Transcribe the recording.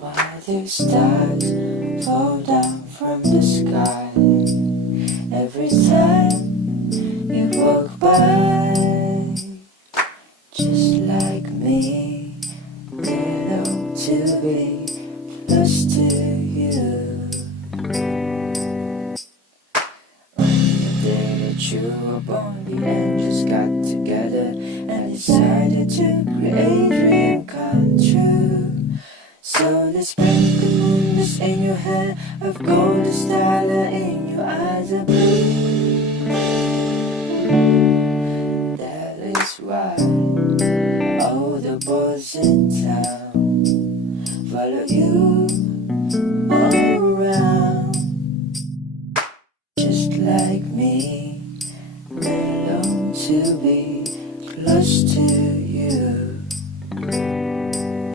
Why do stars fall down from the sky every time you walk by? Just like me, little to be close to you. On the day that you were born, the angels got together and decided to create dream come true.So they sprinkle moonless in your hair of golden starlight in your eyes of blue. That is why all the boys in town